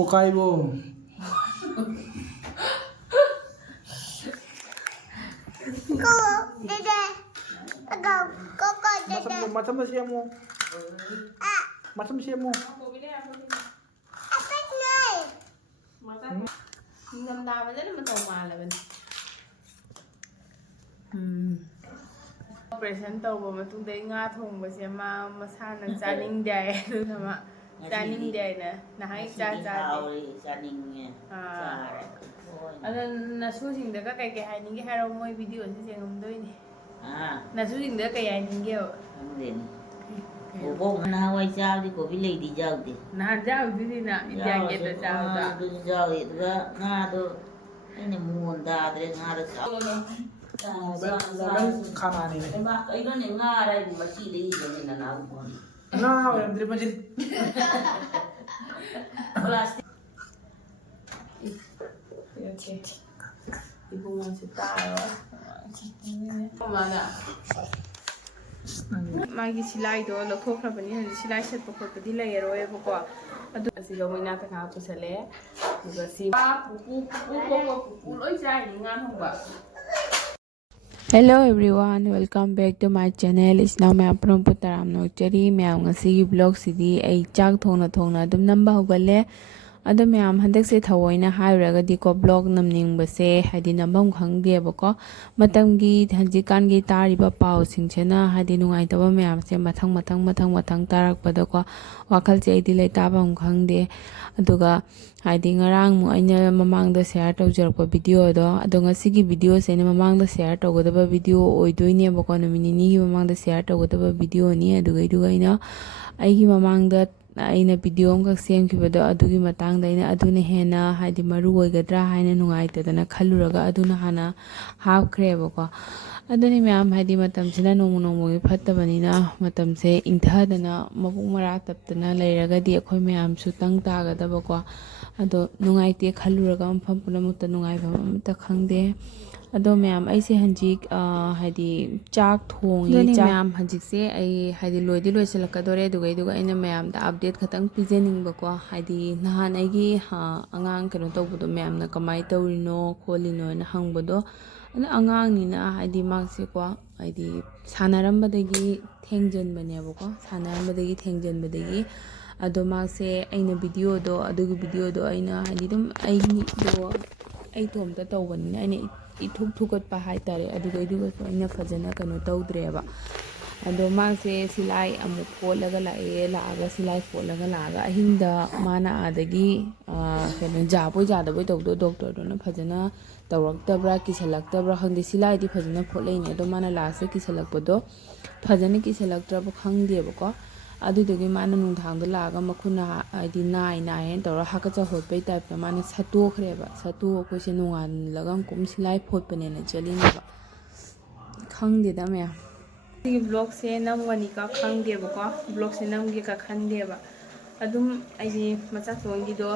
Kokaibo. Go, dede. Go, dede. Macam siya mo. Macam siya mo. Apa nai? Ngâm đào với rất là mình tàu mà là mình operation tàu mà chúng tôi ngã thùng với xem mà sao nó gia đình đẹp luôn mà gia đình đẹp nè là hay cha gia đình nghe anh là số gì đó các cái hay những cái hai đâu mấy video sẽ xem không đôi nè là số gì đó cái hay những cái không đến bố bố na quay sao đi có bị lấy đi giàu đi na giàu đi nè giàu cái đó giàu đó giàu itu na do ini muôn ta đấy na đó sao Lagan khana ni. Emang itu nih ngarai di masjid ini jadi nana pun. Nah, yang dari masjid. Plastik. 이렇게 입으면 좋다요. 맞아. 마기 실라이도 넣고크라버니 현재 실라이 셋도 그것도 딜레이로해보고 아도 지금 뭐냐 다 가고 살래. 이거 시 뿌뿌뿌뿌뿌뿌 로이자 인간 홍바. Hello everyone, welcome back to my channel. It's now my apron putaram no chari myam ngasi vlog sidi ai chak thongna dum namba hogale ado myam handak se thawoina hairaga di ko vlog namning base hadi nambam khangde bako matamgi hanji kan gi tari ba pau singchena hadi nungai taba myam se mathang tarak pada ko wakhal che di lai tabam khangde aduga hadi ngarang mu aina mamang da share tawjar ko video do ado ngasigi video se ne mamang da share tawgodaba video oidoine bako namini ni mamang da share tawgodaba video ni aduga ina aigi mamang da aina video amkak semkhibado adugi matangda aina aduna hena hadi maru oigadra haina nungaitadana khalluraga aduna hana hapkhrebako aduni myam hadi matamsina nomu fattabanina matamse ingthadana mabung mara taptana leiragadi akhoi myam su tang tagadabako ado nungaite khalluraga ampham punamutta nungaibam amta khangde ado myam aise hanjik hadi chak thongi myam hanjik se ai hadi loidi loisalakadore duga ina myam da update khatang pijening bako hadi nahan aigi angang kano tawbudo myam na kamai tawrino kholino na hangbodo ana angang ni na hadi makse ko hadi sanarambadagi thengjanbane bako ado makse aina video do aina hadi dum ai tomta tawbanina aina ithuk thukat pa hai tare aduga so aina fajana kano tawdreba ado makse silai amu pholaga laaga silai pholaga laaga ahinda mana adagi kano jabo jadabo tawdo doctor do na fajana tawraktabra kisalaktabra khangde silai di fajana pholaine ado mana last kisalakpado fajana kisalaktraba khangdebako adudogi mana nungthangda laaga makhuna adi nai hen tawra hakacha hotpai type na mana satokhreba akhose nungan lagam kum silai photpane na chalineba khangde da me ꯁꯤꯒꯤ ꯕ꯭ꯂꯣꯒꯁꯦ ꯅꯝꯒꯅꯤ ꯀ ꯈꯪꯗꯦꯕꯀꯣ ꯕ꯭ꯂꯣꯒꯁꯦ ꯅꯝꯒꯦ ꯀ ꯈꯟꯗꯦꯕ ꯑꯗꯨꯝ ꯑꯩꯗꯤ ꯃꯆꯥꯊꯣꯟꯒꯤꯗꯣ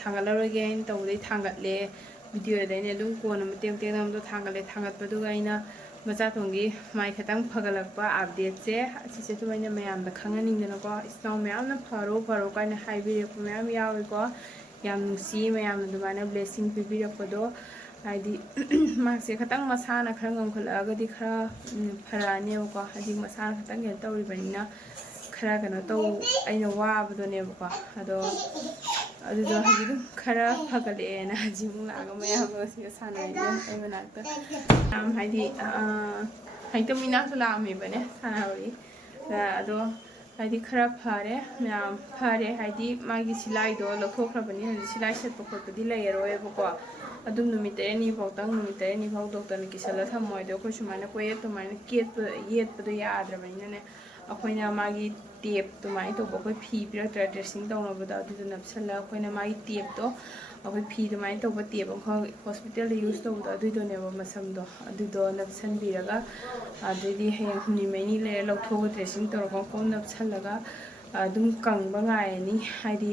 ꯊꯥꯡꯒꯠꯂꯔꯣꯏꯒꯦ ꯍꯥꯏꯅ ꯇꯧꯕꯗꯩ ꯊꯥꯡꯒꯠꯂꯦ ꯚꯤꯗꯤꯑꯣꯗ ꯑꯩꯅ ꯑꯗꯨꯝ ꯀꯣꯟꯅ ꯃꯇꯦꯛ ꯅꯝꯕꯗꯣ ꯊꯥꯡꯒꯠꯄꯗꯨꯒ ꯑꯩꯅ ꯃꯆꯥꯊꯣꯟꯒꯤ ꯃꯥꯏ ꯈꯤꯇꯪ ꯐꯒꯠꯂꯛꯄ ꯑꯞꯗꯦꯠꯁꯦ ꯑꯁꯤꯁꯦ ꯑꯗꯨꯝ ꯑꯩꯅ ꯃꯌꯥꯝꯗ ꯈꯪꯍꯟꯅꯤꯡꯗꯅꯀꯣ ꯏꯆꯥꯎ ꯃꯌꯥꯝꯅ ꯐꯔꯣ ꯀꯥꯏꯅ ꯍꯥꯏꯕꯤꯔꯛꯄ ꯃꯌꯥꯝ ꯌꯥꯎꯏꯀꯣ ꯌꯥꯝ ꯅꯨꯡꯁꯤ ꯃꯌꯥꯝꯅ ꯑꯗꯨꯃꯥꯏꯅ ꯕ꯭ꯂꯦꯁꯤꯡ ꯄꯤꯕꯤꯔꯛꯄꯗꯣ ꯍꯥꯏꯗꯤ ꯃꯥꯁꯦ ꯈꯤꯇꯪ ꯃꯁꯥꯅ ꯈꯔ ꯉꯝꯈꯠꯂꯛꯑꯒꯗꯤ ꯈꯔ ꯐꯔꯛꯑꯅꯦꯕꯀꯣ ꯍꯧꯖꯤꯛ ꯃꯁꯥꯅ ꯈꯤꯇꯪ ꯀꯩꯅꯣ ꯇꯧꯔꯤꯕꯅꯤꯅ ꯈꯔ ꯀꯩꯅꯣ ꯇꯧ ꯑꯩꯅ ꯋꯥꯕꯗꯣꯅꯦꯕꯀꯣ ꯑꯗꯣ ꯑꯗꯨꯗꯣ ꯍꯧꯖꯤꯛ ꯑꯗꯨꯝ ꯈꯔ ꯐꯒꯠꯂꯛꯑꯦꯅ ꯍꯧꯖꯤꯛꯃꯨꯛ ꯂꯥꯛꯑꯒ ꯃꯌꯥꯝꯒ ꯁꯤꯒ ꯁꯥꯟꯅꯔꯤꯁꯦ ꯑꯩ ꯃꯅꯥꯛꯇ ꯌꯥꯝ ꯍꯥꯏꯗꯤ ꯍꯦꯛꯇ ꯃꯤꯅꯥꯛꯁꯨ ꯂꯥꯛꯑꯝꯃꯦꯕꯅꯦ ꯁꯥꯟꯅꯕꯒꯤ ꯑꯗꯣ ꯍꯥꯏꯗꯤ ꯈꯔ ꯐꯔꯦ ꯃꯌꯥꯝ ꯐꯔꯦ ꯍꯥꯏꯗꯤ ꯃꯥꯒꯤ ꯁꯤꯂꯥꯏꯗꯣ ꯂꯧꯊꯣꯛꯈ꯭ꯔꯕꯅꯤ ꯍꯧꯖꯤꯛ ꯁꯤꯂꯥꯏ ꯁꯦꯠꯄ ꯈꯣꯠꯄꯗꯤ ꯂꯩꯔꯔꯣꯏꯕꯀꯣ ꯑꯗꯨꯝ ꯅꯨꯃꯤꯠ 9 ꯐꯥꯎ ꯗꯣꯛꯇꯔꯅ ꯀꯤꯁꯜꯂ ꯊꯝꯃꯣꯏꯗꯣ ꯑꯩꯈꯣꯏ ꯁꯨꯃꯥꯏꯅ ꯀꯣꯌꯦꯠ ꯑꯗꯨꯃꯥꯏꯅ ꯌꯦꯠꯄꯗꯣ ꯌꯥꯗ꯭ꯔꯕꯅꯤꯅꯅꯦ ꯑꯩꯈꯣꯏꯅ ꯃꯥꯒꯤ ꯇꯦꯞ ꯑꯗꯨꯃꯥꯏꯅ ꯇꯧꯕ ꯑꯩꯈꯣꯏ ꯐꯤ ꯄꯤꯔꯛꯇ꯭ꯔꯥ ꯗ꯭ꯔꯦꯁꯤꯡ ꯇꯧꯅꯕꯗꯣ ꯑꯗꯨꯗꯣ ꯅꯞꯁꯜꯂꯒ ꯑꯩꯈꯣꯏꯅ ꯃꯥꯒꯤ ꯇꯦꯞꯇꯣ ꯑꯩꯈꯣꯏ ꯐꯤ ꯑꯗꯨꯃꯥꯏꯅ ꯇꯧꯕ ꯇꯦꯞ ꯑꯃꯈꯛ ꯍꯣꯁꯄꯤꯇꯥꯜꯗ ꯌꯨꯁ ꯇꯧꯕꯗꯣ ꯑꯗꯨꯏꯗꯣꯅꯦꯕ ꯃꯁꯝꯗꯣ ꯑꯗꯨꯗꯣ ꯅꯞꯁꯟꯕꯤꯔꯒ ꯑꯗꯩꯗꯤ ꯍꯌꯦꯡ ꯍꯨꯝꯅꯤ ꯃꯔꯤꯅꯤ ꯂꯩꯔ ꯂꯧꯊꯣꯛꯑꯒ ꯗ꯭ꯔꯦꯁꯤꯡ ꯇꯧꯔꯒ ꯀꯣꯝ ꯅꯞꯁꯜꯂꯒ ꯑꯗꯨꯝ ꯀꯪꯕ ꯉꯥꯏꯔꯅꯤ ꯍꯥꯏꯗꯤ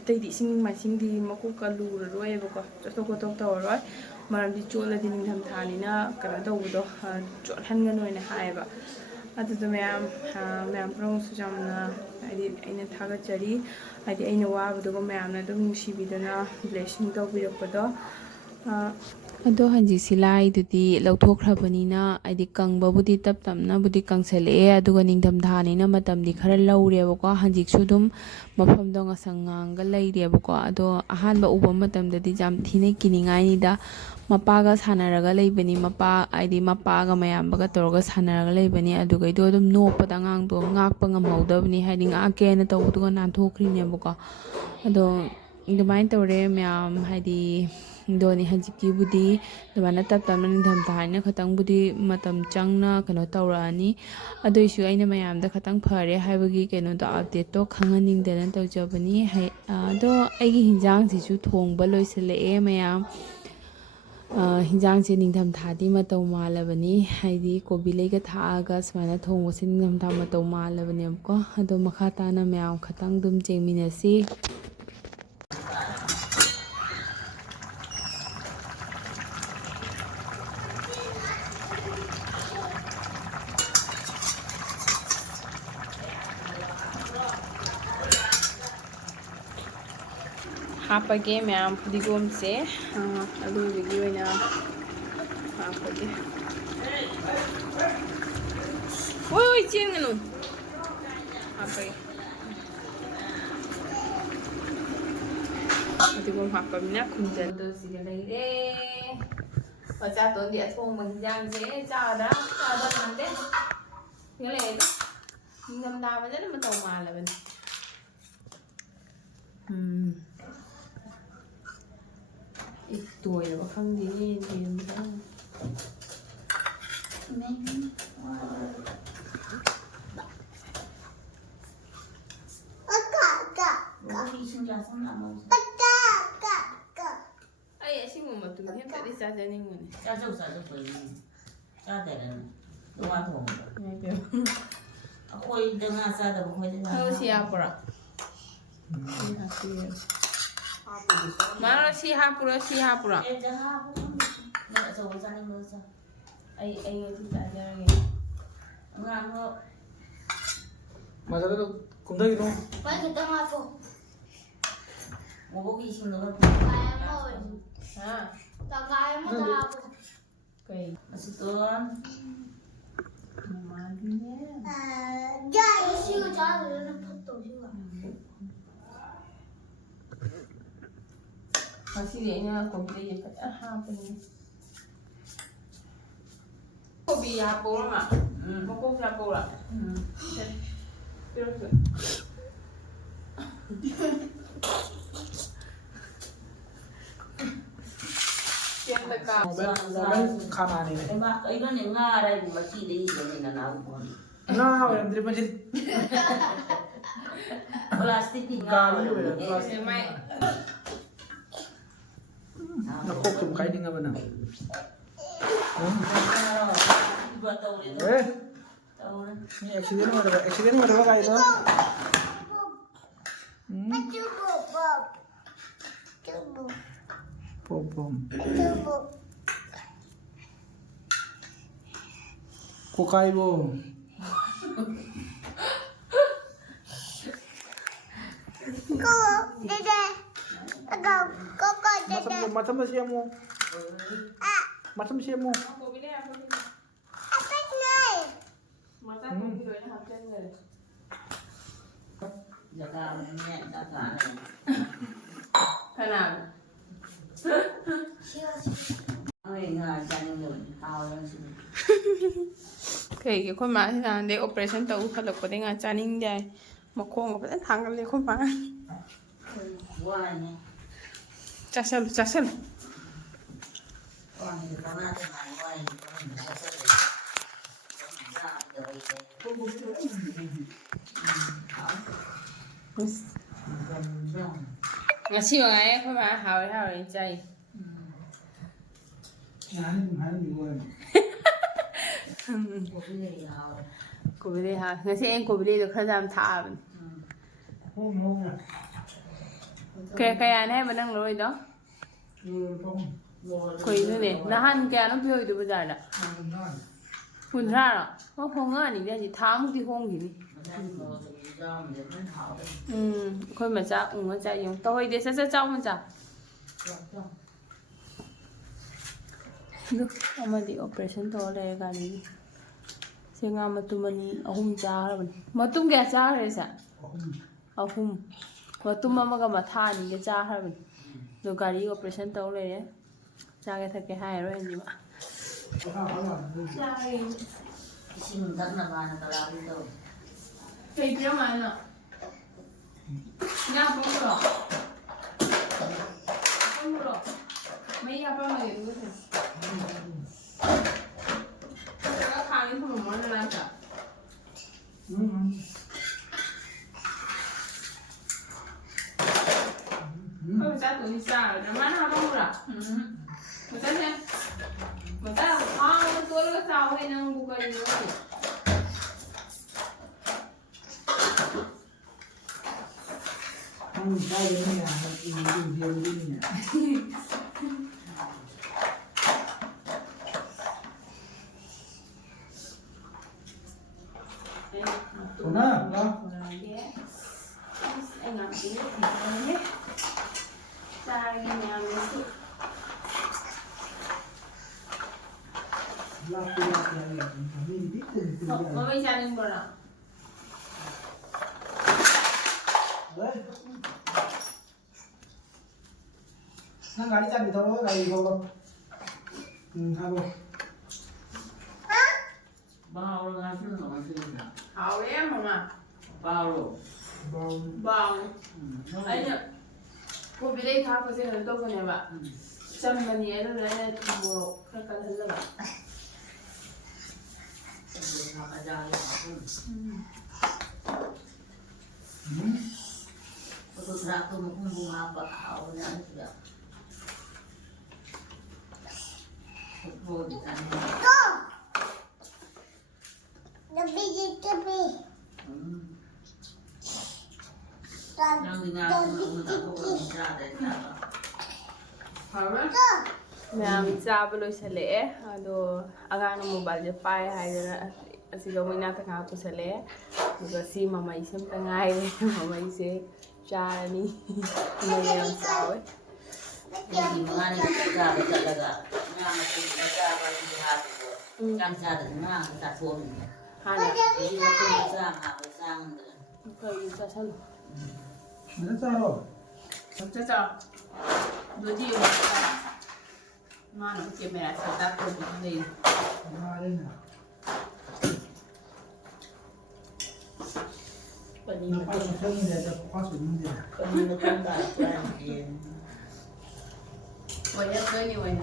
ꯑꯇꯩꯗꯤ ꯏꯁꯤꯡ ꯃꯥꯏꯁꯤꯡꯗꯤ ꯃꯀꯣꯛꯀ ꯂꯨꯔꯔꯣꯏꯕꯀꯣ ꯆꯣꯠꯊꯣꯛ ꯈꯣꯠꯊꯣꯛ ꯇꯧꯔꯔꯣꯏ ꯃꯔꯝꯗꯤ ꯆꯣꯠꯂꯗꯤ ꯅꯤꯡꯊꯝꯊꯥꯅꯤꯅ ꯀꯩꯅꯣ ꯇꯧꯕꯗꯣ ꯆꯣꯠꯍꯟꯒꯅꯣꯅ ꯍꯥꯏꯌꯦꯕ ꯑꯗꯨꯗꯣ ꯃꯌꯥꯝ ꯄꯨꯝꯅꯃꯛꯁꯨ ꯌꯥꯝꯅ ꯍꯥꯏꯗꯤ ꯑꯩꯅ ꯊꯥꯒꯠꯆꯔꯤ ꯍꯥꯏꯗꯤ ꯑꯩꯅ ꯋꯥꯕꯗꯨꯒ ꯃꯌꯥꯝꯅ ꯑꯗꯨꯝ ꯅꯨꯡꯁꯤꯕꯤꯗꯅ ꯕ꯭ꯂꯦꯁꯤꯡ ꯇꯧꯕꯤꯔꯛꯄꯗꯣ ꯑꯗꯣ ꯍꯧꯖꯤꯛꯁꯤ ꯂꯥꯏꯗꯨꯗꯤ ꯂꯧꯊꯣꯛꯈ꯭ꯔꯕꯅꯤꯅ ꯍꯥꯏꯗꯤ ꯀꯪꯕꯕꯨꯗꯤ ꯇꯞ ꯇꯞꯅꯕꯨꯗꯤ ꯀꯪꯁꯜꯂꯛꯑꯦ ꯑꯗꯨꯒ ꯅꯤꯡꯊꯝꯊꯥꯅꯤꯅ ꯃꯇꯝꯗꯤ ꯈꯔ ꯂꯧꯔꯦꯕꯀꯣ ꯍꯧꯖꯤꯛꯁꯨ ꯑꯗꯨꯝ ꯃꯐꯝꯗꯣ ꯉꯁꯪ ꯉꯥꯡꯒ ꯂꯩꯔꯦꯕꯀꯣ ꯑꯗꯣ ꯑꯍꯥꯟꯕ ꯎꯕ ꯃꯇꯝꯗꯗꯤ ꯌꯥꯝ ꯊꯤꯅ ꯀꯤꯅꯤꯡꯉꯥꯏꯅꯤꯗ ꯃꯄꯥꯒ ꯁꯥꯟꯅꯔꯒ ꯂꯩꯕꯅꯤ ꯍꯥꯏꯗꯤ ꯃꯄꯥꯒ ꯃꯌꯥꯝꯕꯒ ꯇꯧꯔꯒ ꯁꯥꯟꯅꯔꯒ ꯂꯩꯕꯅꯤ ꯑꯗꯨꯒꯩꯗꯣ ꯑꯗꯨം ꯅꯣꯛꯄꯗ ꯑꯉꯥꯡꯗꯣ ꯉꯥꯛꯄ ꯉꯝꯍꯧꯗꯕꯅꯤ ꯍꯥꯏꯗꯤ ꯉꯥꯛꯀꯦꯅ ꯇꯧꯕꯗꯨꯒ ꯅꯥꯟꯊꯣꯛꯈ꯭ꯔꯤꯅꯦꯕꯀꯣ ꯑꯗꯣ ꯑꯗꯨꯃꯥꯏꯅ ꯇꯧꯔꯦ ꯃꯌꯥꯝ ꯍꯥꯏꯗꯤ ꯑꯗꯣꯅꯤ ꯍꯧꯖꯤꯛꯀꯤꯕꯨꯗꯤ ꯑꯗꯨꯃꯥꯏꯅ ꯇꯞ ꯇꯞꯅ ꯅꯤꯡꯊꯝꯊꯥ ꯍꯥꯏꯅ ꯈꯇꯪꯕꯨꯗꯤ ꯃꯇꯝ ꯆꯪꯅ ꯀꯩꯅꯣ ꯇꯧꯔꯛꯑꯅꯤ ꯑꯗꯨꯏꯁꯨ ꯑꯩꯅ ꯃꯌꯥꯝꯗ ꯈꯇꯪ ꯐꯔꯦ ꯍꯥꯏꯕꯒꯤ ꯀꯩꯅꯣꯗꯣ ꯑꯞꯗꯦꯠꯇꯣ ꯈꯪꯍꯟꯅꯤꯡꯗꯅ ꯇꯧꯖꯕꯅꯤ ꯑꯗꯣ ꯑꯩꯒꯤ ꯍꯤꯟꯖꯥꯡꯁꯤꯁꯨ ꯊꯣꯡꯕ ꯂꯣꯏꯁꯤꯜꯂꯛꯑꯦ ꯃꯌꯥꯝ ꯍꯤꯟꯖꯥꯡꯁꯦ ꯅꯤꯡꯊꯝꯊꯥꯗꯤ ꯃꯇꯧ ꯃꯥꯜꯂꯕꯅꯤ ꯍꯥꯏꯗꯤ ꯀꯣꯕꯤ ꯂꯩꯒ ꯊꯥꯛꯑꯒ ꯁꯨꯃꯥꯏꯅ ꯊꯣꯡꯕꯁꯦ ꯅꯤꯡꯊꯝꯊꯥ ꯃꯇꯧ ꯃꯥꯜꯂꯕꯅꯦꯕꯀꯣ ꯑꯗꯣ ꯃꯈꯥ ꯇꯥꯅ ꯃꯌꯥꯝ ꯈꯇꯪ ꯑꯗꯨꯝ ꯌꯦꯡꯃꯤꯟꯅꯁꯤ ꯍꯥꯞꯄꯒꯦ ꯃꯌꯥꯝ ꯐꯗꯤꯒꯣꯝꯁꯦ ꯑꯂꯨꯗꯨꯒꯤ ꯑꯣꯏꯅ ꯍꯥꯞꯄꯒꯦ ꯍꯣꯏ ꯆꯦꯟꯒꯅꯨ ꯍꯥꯞꯄꯒꯦ ꯐꯗꯤꯒꯣꯝ ꯍꯥꯞꯄꯃꯤꯅ ꯈꯨꯝꯖꯟꯗꯣ ꯁꯤꯒ ꯂꯩꯔꯦ ꯃꯆꯥꯇꯣꯟꯗꯤ ꯑꯊꯣꯡꯕ ꯍꯤꯟꯖꯥꯡꯁꯦ ꯆꯥꯗ ꯃꯥꯟꯗꯦ ꯁꯤꯒ ꯂꯩꯔꯦ ꯅꯤꯡꯊꯝꯊꯥ ꯐꯖꯅ ꯃꯇꯧ ꯃꯥꯜꯂꯕꯅꯤ ꯇꯣꯏꯔꯕ ꯈꯪꯗꯦꯅꯦ ꯌꯦꯡꯕꯗ ꯑꯩ ꯑꯁꯤꯒꯨꯝꯕ ꯃꯇꯨꯡ ꯍꯦꯛꯇꯗꯤ ꯆꯥꯖꯅꯤꯡꯕꯅꯤ ꯆꯥꯖꯧ ꯀꯩꯅꯣ ꯆꯥꯗꯔꯅ ꯉꯥ ꯊꯣꯡꯕꯗ ꯑꯩꯈꯣꯏꯗ ꯉꯥ ꯆꯥꯗꯕ ꯑꯩꯈꯣꯏꯗ ꯁꯤ ꯍꯥꯞꯄ꯭ꯔꯣ ꯃꯥ ꯁꯤ ꯍꯥꯞꯄꯨꯔꯣ ꯑꯆꯧꯕ ꯆꯥꯅꯤꯡꯕꯗ ꯆꯥ ꯑꯩ ꯉꯁꯤ ꯆꯥꯖꯔꯒꯦ ꯑꯉꯥꯡꯗꯣ ꯃꯖꯥꯗ ꯀꯨꯝꯊꯒꯤꯅꯣ ꯃꯥꯏ ꯈꯤꯇꯪ ꯍꯥꯞꯄꯣ ꯃꯕꯣꯛꯒꯤ ꯏꯁꯤꯡꯗꯣ ꯇꯪꯈꯥꯏ ꯑꯃ ꯑꯣꯏꯔꯁꯨ ꯇꯪꯈꯥꯏ ꯑꯃꯗ ꯍꯥꯞꯄꯣ ꯀꯩ ꯑꯁꯤꯇꯣꯟ ꯃꯃꯥꯒꯤꯅꯦ ꯁꯤꯒ ꯆꯥꯗꯣꯏꯔ ꯐꯠꯇꯧ ꯁꯤꯒ ꯉꯁꯤꯗꯤ ꯑꯩꯅ ꯀꯣꯕꯤꯗꯩ ꯐꯖꯅ ꯍꯥꯞꯄꯅꯤ ꯀꯣꯕꯤ ꯍꯥꯞꯄꯧꯔ ꯃꯥ ꯃꯀꯣꯛꯁꯦ ꯍꯥꯞꯄꯧꯔ ꯄꯤꯔꯛꯁꯦ खाना ꯑꯩꯅꯅꯦ ꯉꯥ ꯑꯔꯥꯏꯕ ꯃꯆꯤꯗ ꯏꯕꯅꯦ ꯅꯅꯥꯎ ना ओरंद्री मजे प्लास्टिक गाड़ी ना कोक तुम काई दिंगा बना ये एक्सीडेंट हो रहा गाड़ी तो पॉप कोकाई वो macam siya mo macam siya mo kayaknya aku masih nanti operation tahu kalau kau dengan caning dia makong apa dah tanggal dia aku mah casal ngasih orang ayah aku mah hau ini cai Kopi deh ha, ngasih yang kopi deh tuh kerja am kayak aneh benang loh itu kau itu deh nahan kayak anu piau itu benar dah หุ่นร่าหรอว่าคงเงินนี่เดี๋ยวสิท้ามึงที่ห้องอยู่นี่ มันได้โมจะมีเจ้าเดี๋ยวมันเผาเลย ค่อยมาจ้ามาจ้ายังต่อยเดี๋ยวจะเจ้ามันจ้าดูเอามาดิ operation ตัวอะไรกันนี่เสียงามาตุ้มนี่เอาหุ่มจ้าแล้วมันมาตุ้มแกจ้าเลยสิเอาหุ่มมาตุ้มมาก็มาท่านี่แกจ้าแล้วมันดูการี operation ตัวเลยเนี่ยจ้าแกทักแกให้แล้วเห็นไหมจ้าเอง ชิมทั้งน้ำมันตลาดที่โต เคยเที่ยวมาเนาะย่าปุ๊บหรอปุ๊บหรอไม่ย่าปุ๊บมาอยู่ด้วยกันแล้วทางนี้ถนนมันอะไรจ้ะไม่ใช่ตัวนี้ซ่าเลยนะมันทำปุ๊บหรอไม่ใช่เนี่ยไม่ใช่ตัวเล็กสาวให้นางบุกไปอยู่ด้วย มันได้เลยเนี่ยมันกินเดียวเนี่ย ตัวน่ะเนาะ Anh làm cái nước thì nó hết ra nhà mình sự ลาบเนี่ยมีนิดนึงตัว nó mới ra lên bờ nào เฮ้ยนั่งงานที่จันทร์อยู่ตรงนั้นอะไรอยู่บ้างฮัลโหล บ้าเลยนะชื่อหนูมันชื่ออะไร hảo em không à บ้าโล bao ấy nhở cô bị đây khá có gì hơn tôi còn nhà bạn chăm mà nhé nó đấy là một cái cần hơn là bạn ทำอาจารย์ก็ตัวรักตัวมันคงบูมาปะเขาเนี่ยนี่แบบโคตรดีจัง ยังมีงานมือตะโกนจ้าได้จ้า hảo đấy nhà mình ra bên đôi xe lẽ đồ anh ăn một bài giờ bay hay là ਅਸੀਂ ਲੋਕ ਇਹਨਾਂ ਤੱਕ ਆ ਪੁੱਛ ਲੈ ਜਦੋਂ ਸੀ ਮਮਾ ਇਸੇ ਤੱਕ ਆਏ ਮਮਾ ਇਸੇ ਚਾਣੀ ਮੈਂ ਯਾਰ ਸਾਵੇ ดีมากนี่จ้าไปจัดแล้วก็งานมาเป็นจ้าไปที่หาตัวการจ้าถึงมากจ้าทวง 하나 ที่เราเป็นจ้าหาไปสร้างเลย 그거 인사 살นั่นจ้าหรอ 짜자 너지 와 나는 그게 매라 사다 보고 근데 มาเลยนะ วันนี้ น้ำปลาสุดเท่านี้เลยจะคว้าสุดนี่เลย วันนี้เราต้องการแรงเย็น 원래 그니 원래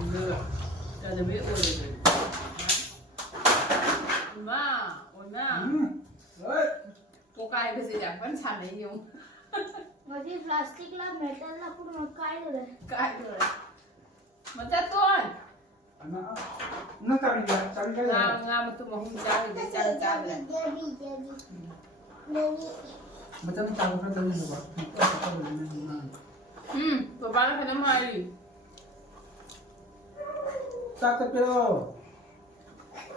그래도 왜 오래 엄마 엄마 เฮ้ย कोकाई 그새 약간 차네 용 मध्ये प्लास्टिकला मेटलला पूर्ण काय झालं काय 그래 맞아 또 อันนั้นนั่งจับอีกแล้วจับอีกแล้ว ngam 또 먹으면 짜는데 짜는 มันจะไม่จับมันก็จะไม่รู้ว่าก็จะต้องเรียนรู้มาก 오빠는 하는 말이 จับตะเกียบ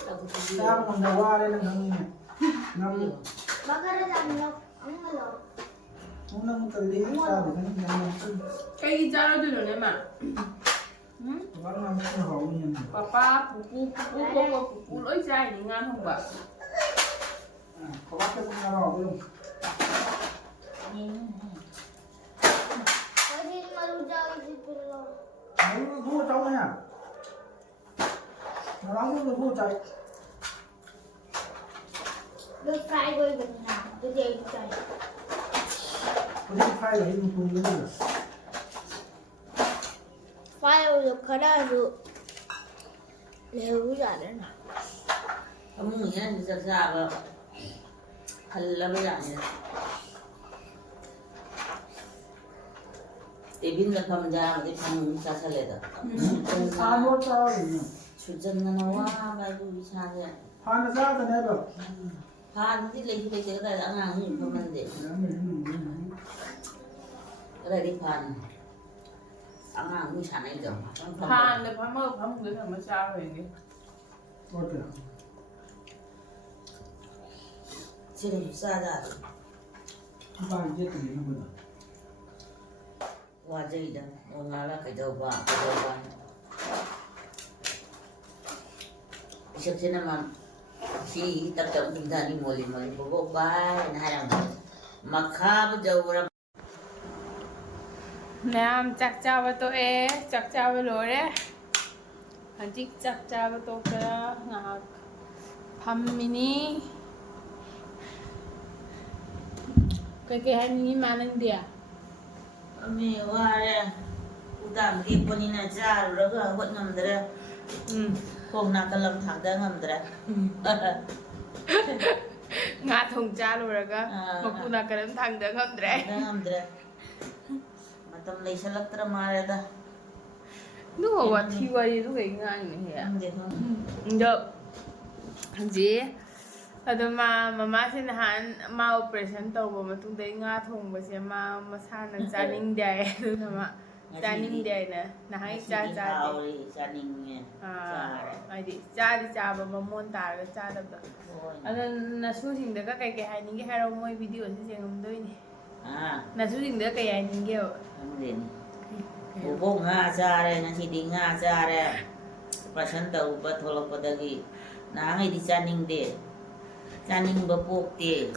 เราก็จะ จับมันจะว่าได้ทั้งนี้เนี่ยน้ำ बघायला जाणलं आम्हालाน้ำตะลีจับทั้งนี้น้ำ 깨기 잘라주는 애만 ว่าน้ำมันหอมเนี่ย 빠빠 뿌뿌 어이자 인간 홍바 เขาว่าจะเป็นอะไรหรอกลุง นี่ कधी मला जायची तुला มึงพูดเจ้าไงอ่ะเราไม่พูดใจ ดูฟรายด้วยกันนะดูเด็กใจ คนที่ใครเหรอที่มึงคุยกันอยู่ ฟรายดูขนาดดูเร็วจังเลยนะ ถ้ามึงอย่างนี้จะทราบว่าคันละไม่ได้เนี่ยแต่บินละคำจามที่พังจะทะเลต่อ พานรถเจ้าอย่างเงี้ย ชุดจันทร์นะว่าไปดูวิชาเนี่ย พานจะทราบแต่ไหนแบบ พานที่เล็กที่ไปเจอได้อ่างนี่เพราะมันเด็ก แล้วไม่รู้ อะไรที่พานอ่างผู้ชายนี่จัง 파는데 밥 먹으면 잘 되게 รถเดี๋ยว ꯁꯤꯅꯁꯨ ꯆꯥꯖꯥꯗꯦ ꯏꯕꯥꯅꯤ ꯆꯠꯇ꯭ꯔꯤ ꯅꯪꯕꯨꯗ 와저이다 오늘라 그저봐 이석진아만 시 딱딱 딩다니 몰리 보고 바이 나랑 마카브 저거라 ꯃꯌꯥꯝ ꯆꯥꯛ ꯆꯥꯕ ꯇꯣꯛꯑꯦ ꯆꯥꯛ ꯆꯥꯕ ꯂꯣꯏꯔꯦ ꯍꯧꯖꯤꯛ ꯆꯥꯛ ꯆꯥꯕ ꯇꯣꯛꯄꯗ ꯉꯥꯏꯍꯥꯛ ꯐꯝꯃꯤꯅꯤ ꯀꯩꯀꯩ ꯍꯥꯏꯅꯤꯡꯉꯤ ꯃꯥ ꯅꯪꯗꯤ ꯑꯃꯤ ꯋꯥꯔꯦ 우당 개뻔이나 자르러가 헛 놈들아 콩 나깔람 당당 놈들아 ꯉꯥ ꯊꯣꯡ ꯆꯥꯂꯨꯔꯒ ꯃꯄꯨ ꯅꯥꯀꯟ ꯊꯥꯡꯗ ꯉꯝꯗ꯭ꯔꯦ ꯉꯝꯗ꯭ꯔꯦ ꯃꯇꯝ ꯂꯩꯁꯜꯂꯛꯇ꯭ꯔ ꯃꯥꯜꯂꯦꯗ 누가 와티 와리도 왜 ꯉꯥꯡꯉꯤꯅꯦ ꯈꯪꯗꯦ ꯑꯗꯣ ꯍꯧꯖꯤꯛ ꯑꯗꯣ ꯃꯃꯥꯁꯦ ꯅꯍꯥꯟ ꯃꯥ ꯑꯣꯄꯔꯦꯁꯟ ꯇꯧꯕ ꯃꯇꯨꯡꯗ ꯉꯥ ꯊꯣꯡꯕꯁꯦ ꯃꯥ ꯃꯁꯥꯅ ꯆꯥꯅꯤꯡꯗꯦ ꯍꯥꯏ ꯑꯗꯨꯅ ꯃꯥ ꯆꯥꯅꯤꯡꯗꯦ ꯍꯥꯏꯅ ꯅꯍꯥꯟ ꯆꯥꯗꯦ ꯆꯥꯅꯤꯡꯉꯦ ꯍꯥꯏꯗꯤ ꯆꯥꯕ ꯃꯃꯣꯟ ꯇꯥꯔꯒ ꯆꯥꯗꯕꯗꯣ ꯑꯗꯣ ꯅꯁꯨꯁꯤꯡꯗꯒ ꯀꯩꯀꯩ ꯍꯥꯏꯅꯤꯡꯒꯦ ꯍꯥꯏꯔꯣ ꯃꯣꯏ ꯚꯤꯗꯤꯑꯣꯁꯤ ꯌꯦꯡꯉꯝꯗꯣꯏꯅꯦ ꯅꯁꯨꯁꯤꯡꯗꯒ ꯀꯩ ꯍꯥꯏꯅꯤꯡꯒꯦꯕ ꯈꯪꯗꯦꯅꯦ ꯕꯣꯕꯣꯛ ꯉꯥ ꯆꯥꯔꯦ ꯉꯁꯤꯗꯤ ꯉꯥ ꯆꯥꯔꯦ ꯑꯣꯄꯔꯦꯁꯟ ꯇꯧꯕ ꯊꯣꯛꯂꯛꯄꯗꯒꯤ ꯅꯍꯥꯟꯉꯩꯗꯤ ꯆꯥꯅꯤꯡꯕ ꯄꯣꯛꯇꯦ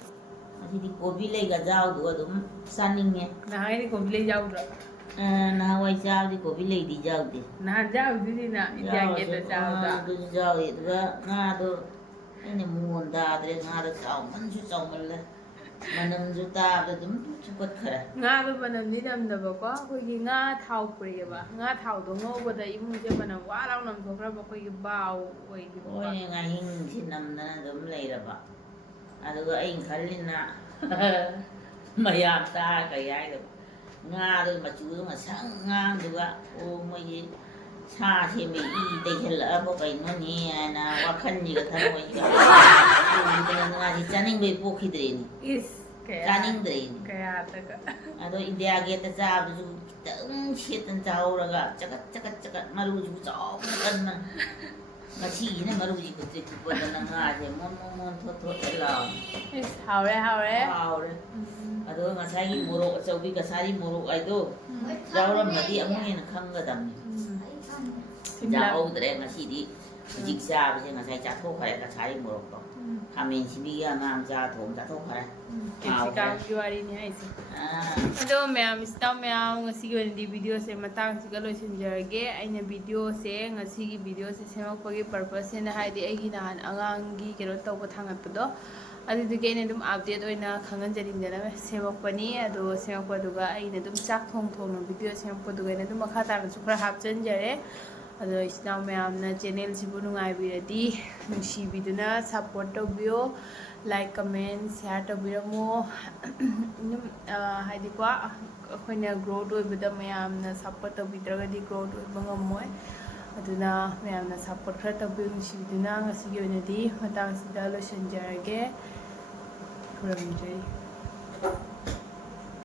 ꯉꯁꯤꯗꯤ ꯀꯣꯕꯤ ꯂꯩꯒ ꯌꯥꯎꯗꯣ ꯑꯗꯨꯝ ꯆꯥꯅꯤꯡꯉꯦ ꯅꯍꯥꯟꯒꯩꯗꯤ ꯀꯣꯕꯤ ꯂꯩ ꯌꯥꯎꯗ꯭ꯔꯣ ꯅꯍꯥꯟꯋꯥꯏ ꯆꯥꯕꯗꯤ ꯀꯣꯕꯤ ꯂꯩꯗꯤ ꯌꯥꯎꯗꯦ ꯅꯍꯥꯟ ꯌꯥꯎꯗꯨꯗꯤꯅ ꯏꯟꯗꯤꯌꯥ ꯒꯦꯠꯇ ꯆꯥꯕꯗ ꯑꯗꯨꯁꯨ ꯌꯥꯎꯏ ꯑꯗꯨꯒ ꯉꯥꯗꯣ ꯑꯩꯅ ꯃꯣꯟ ꯇꯥꯗ꯭ꯔꯦ ꯉꯥꯗꯣ ꯆꯥꯎꯃꯜꯂꯦ ꯃꯅꯝꯁꯨ ꯇꯥꯕꯗ ꯑꯗꯨꯝ ꯊꯨꯀꯠꯈ꯭ꯔꯦ ꯉꯥꯗꯣ ꯃꯅꯝꯗꯤ ꯅꯝꯗꯕꯀꯣ ꯑꯩꯈꯣꯏꯒꯤ ꯉꯥ ꯊꯥꯎ ꯄꯨꯔꯛꯑꯦꯕ ꯉꯥ ꯊꯥꯎꯗꯣ ꯉꯧꯕꯗ ꯏꯃꯨꯡꯁꯦ ꯃꯅꯝ ꯋꯥ ꯂꯥꯎ ꯅꯝꯊꯣꯛꯈ꯭ꯔꯕ ꯑꯩꯈꯣꯏꯒꯤ ꯕꯥꯎ ꯑꯣꯏꯈꯤꯕꯀꯣ ꯍꯣꯏꯅꯦ ꯉꯥꯍꯤꯡꯁꯤ ꯅꯝꯗꯅ ꯑꯗꯨꯝ ꯂꯩꯔꯕ ꯑꯗꯨꯒ ꯑꯩꯅ ꯈꯜꯂꯤꯅ ꯃꯌꯥꯝ ꯆꯥꯔ ꯀꯩ ꯍꯥꯏꯗꯕ ꯉꯥꯗꯣ ꯃꯆꯨꯗꯣ ꯉꯁꯪ ꯉꯥꯡꯗꯨꯒ ꯃꯣꯏꯒꯤ ꯁꯥ ꯁꯦꯝꯕ ꯏ ꯇꯩꯁꯜꯂꯛꯑꯕ ꯀꯩꯅꯣꯅꯤ ꯍꯥꯏꯅ ꯋꯥꯈꯜꯁꯤꯒ ꯊꯃꯣꯏꯁꯤꯒ ꯉꯥꯁꯤ ꯆꯥꯅꯤꯡꯕꯩ ꯄꯣꯛꯈꯤꯗ꯭ꯔꯦꯅꯤ ꯆꯥꯅꯤꯡꯗ꯭ꯔꯦꯅꯤ ꯑꯗꯣ ꯏꯟꯗꯤꯌꯥ ꯒꯦꯠꯇ ꯆꯥꯕꯗꯨꯁꯨ ꯈꯤꯇꯪ ꯁꯦꯠꯇꯅ ꯆꯥꯍꯧꯔꯒ ꯆꯀꯠ ꯃꯔꯨꯁꯨ ꯆꯥꯎꯅ ꯀꯟꯅ ꯉꯁꯤꯒꯤꯅ ꯃꯔꯨꯁꯤ ꯀꯨꯞꯄꯗꯅ ꯉꯥꯁꯦ ꯃꯣꯟ ꯊꯣꯠ ꯂꯥꯎꯅ ꯍꯥꯎꯔꯦ ꯑꯗꯨꯒ ꯉꯁꯥꯏꯒꯤ ꯃꯣꯔꯣꯛ ꯑꯆꯧꯕꯤ ꯀꯁꯥꯔꯤ ꯃꯣꯔꯣꯛ ꯍꯥꯏꯗꯣ ꯌꯥꯎꯔꯝꯃꯗꯤ ꯑꯃꯨꯛ ꯍꯦꯟꯅ ꯈꯪꯒꯗꯕꯅꯤ ꯌꯥꯎꯍꯧꯗ꯭ꯔꯦ ꯉꯁꯤꯗꯤ ꯍꯧꯖꯤꯛ ꯆꯥꯕꯁꯦ ꯉꯁꯥꯏ ꯆꯥꯊꯣꯛꯈ꯭ꯔꯦ ꯀꯁꯥꯔꯤ ꯃꯣꯔꯣꯛꯇꯣ ꯈꯥꯃꯦꯟ ꯁꯤꯟꯕꯤꯒ ꯉꯥ ꯃꯆꯥ ꯆꯥꯊꯣꯛꯈ꯭ꯔꯦ ꯀꯦꯞꯁꯤꯀꯝꯒꯤ ꯋꯥꯔꯤꯅꯤ ꯍꯥꯏꯁꯦ ꯑꯗꯣ ꯃꯌꯥꯝ ꯏꯁꯇꯥꯐ ꯃꯌꯥꯝ ꯉꯁꯤꯒꯤ ꯑꯣꯏꯅꯗꯤ ꯚꯤꯗꯤꯑꯣꯁꯦ ꯃꯇꯥꯡꯁꯤꯒ ꯂꯣꯏꯁꯤꯟꯖꯔꯒꯦ ꯑꯩꯅ ꯚꯤꯗꯤꯑꯣꯁꯦ ꯉꯁꯤꯒꯤ ꯚꯤꯗꯤꯑꯣꯁꯦ ꯁꯦꯝꯃꯛꯄꯒꯤ ꯄꯔꯄꯁꯁꯤꯅ ꯍꯥꯏꯗꯤ ꯑꯩꯒꯤ ꯅꯍꯥꯟ ꯑꯉꯥꯡꯒꯤ ꯀꯩꯅꯣ ꯇꯧꯕ ꯊꯥꯡꯒꯠꯄꯗꯣ ꯑꯗꯨꯗꯨꯒꯤ ꯑꯩꯅ ꯑꯗꯨꯝ ꯑꯞꯗꯦꯠ ꯑꯣꯏꯅ ꯈꯪꯍꯟꯖꯅꯤꯡꯗꯅ ꯁꯦꯝꯃꯛꯄꯅꯤ ꯑꯗꯣ ꯁꯦꯝꯃꯛꯄꯗꯨꯒ ꯑꯩꯅ ꯑꯗꯨꯝ ꯆꯥꯛ ꯊꯣꯡꯅ ꯚꯤꯗꯤꯑꯣ ꯁꯦꯝꯃꯛꯄꯗꯨꯒ ꯑꯩꯅ ꯑꯗꯨꯝ ꯃꯈꯥ ꯇꯥꯅꯁꯨ ꯈꯔ ꯍꯥꯞꯆꯤꯟꯖꯔꯦ ꯑꯗꯣ ꯏꯆꯤꯟꯅꯥꯎ ꯃꯌꯥꯝꯅ ꯆꯦꯅꯦꯜꯁꯤꯕꯨ ꯅꯨꯡꯉꯥꯏꯕꯤꯔꯗꯤ ꯅꯨꯡꯁꯤꯕꯤꯗꯨꯅ ꯁꯞꯄꯣꯔꯠ ꯇꯧꯕꯤꯌꯣ ꯂꯥꯏꯛ ꯀꯃꯦꯟ ꯁꯤꯌꯥꯔ ꯇꯧꯕꯤꯔꯝꯃꯣ ꯑꯗꯨꯝ ꯍꯥꯏꯗꯤꯀꯣ ꯑꯩꯈꯣꯏꯅ ꯒ꯭ꯔꯣꯠ ꯑꯣꯏꯕꯗ ꯃꯌꯥꯝꯅ ꯁꯞꯄꯣꯔꯠ ꯇꯧꯕꯤꯗ꯭ꯔꯒꯗꯤ ꯒ꯭ꯔꯣꯠ ꯑꯣꯏꯕ ꯉꯝꯃꯣꯏ ꯑꯗꯨꯅ ꯃꯌꯥꯝꯅ ꯁꯞꯄꯣꯔꯠ ꯈꯔ ꯇꯧꯕꯤꯌꯨ ꯅꯨꯡꯁꯤꯕꯤꯗꯨꯅ ꯉꯁꯤꯒꯤ ꯑꯣꯏꯅꯗꯤ ꯃꯇꯥꯡꯁꯤꯗ ꯂꯣꯏꯁꯤꯟꯖꯔꯒꯦ ꯈꯨꯔꯨꯝꯖꯔꯤ